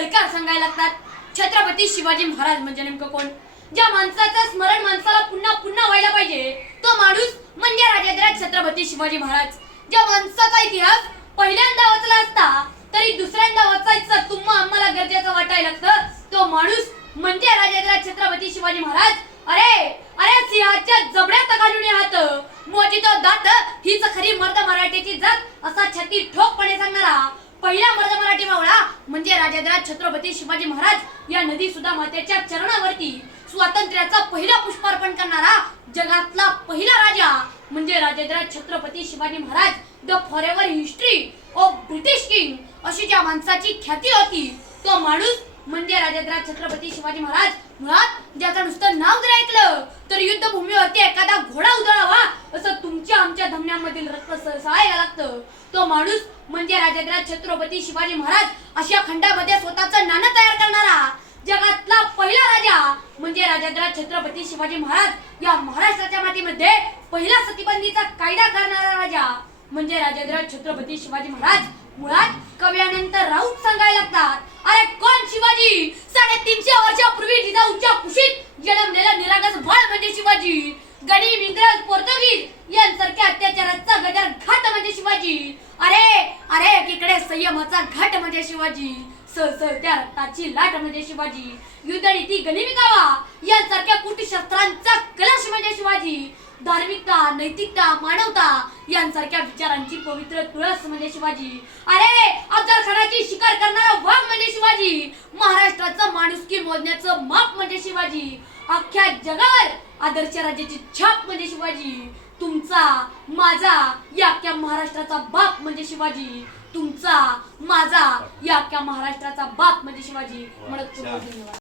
सरकार सांगायला लागतात छत्रपती शिवाजी महाराज म्हणजे नेमकं कोण? ज्या माणसाचं स्मरण माणसाला पुन्हा पुन्हा व्हायला पाहिजे तो माणूस म्हणजे राजेंद्र छत्रपती शिवाजी महाराज. ज्या माणसाचा इतिहास पहिल्यांदा वाचला असता तरी दुसऱ्यांदा वाचायचा तुम्हा आम्हाला गरजेचं वाटायला लागतं. तो माणूस म्हणजे राजेंद्र छत्रपती शिवाजी महाराज. अरे अरे सिंहाच्या जबड्यात घालून हात. मोजितो दात हीच खरी मर्द मराठीची जात असा छाती ठोकपणे सांगणारा पहिला मर्द मराठी मावळा म्हणजे राजेंद्र छत्रपती शिवाजी महाराज या नदी सुद्धा मातेच्या चरणावरती स्वातंत्र्याचा पहिला पुष्पार्पण करणारा जगातला पहिला राजा म्हणजे Rajendra Chhatrapati Shivaji Maharaj. The for ever history of British king अशी ज्या माणसाची ख्याती होती तो माणूस म्हणजे राजेंद्र छत्रपती शिवाजी महाराज. मुळात ज्याचं नुसतं नाव जर ऐकलं तर युद्धभूमीवरती एखादा घोडा उधळावा असं तुमच्या आमच्या धमन्यांमधील रक्त सळसळायला लागतं. तो माणूस म्हणजे राजेंद्र छत्रपती शिवाजी महाराज अशा खंडामध्ये स्वतःचं नाणं तयार करणारा जगातला पहिला राजा म्हणजे राजेंद्र छत्रपती शिवाजी महाराज या महाराष्ट्राच्या मातीमध्ये पहिला सतीबंदीचा कायदा करणारा राजा म्हणजे राजेंद्र छत्रपती शिवाजी महाराज. मुळात कव्यानंतर राऊत सांगायला लागतात अरे कोण शिवाजी? साडेतीनशे वर्षापूर्वी जिजाऊच्या कुशीत जन्मलेला निरागस बाळ म्हणजे शिवाजी. गडी इंग्रज पोर्तुगीज यांसारख्या अत्याचाराचा गजर घात म्हणजे शिवाजी. अरे अरे एकीकडे संयमाचा घाट म्हणजे शिवाजी सळसळत्या रक्ताची लाट म्हणजे शिवाजी. युद्धनीती गनिमिकावा यांसारख्या कुटीशस्त्रांचा कलश म्हणजे शिवाजी. धार्मिकता नैतिकता मानवता यांसारख्या विचारांची पवित्र तुळस म्हणजे शिवाजी. अरे अफजल खानाची शिकार करणारा वाघ म्हणजे शिवाजी. महाराष्ट्राचं माणुसकी मोजण्याचं माप म्हणजे शिवाजी. अख्ख्या जगावर आदर्श राज्याची छाप म्हणजे शिवाजी. तुमचा माझा या अख्ख्या महाराष्ट्राचा बाप म्हणजे शिवाजी. तुमचा माझा या अख्ख्या महाराष्ट्राचा बाप म्हणजे शिवाजी. म्हणत धन्यवाद.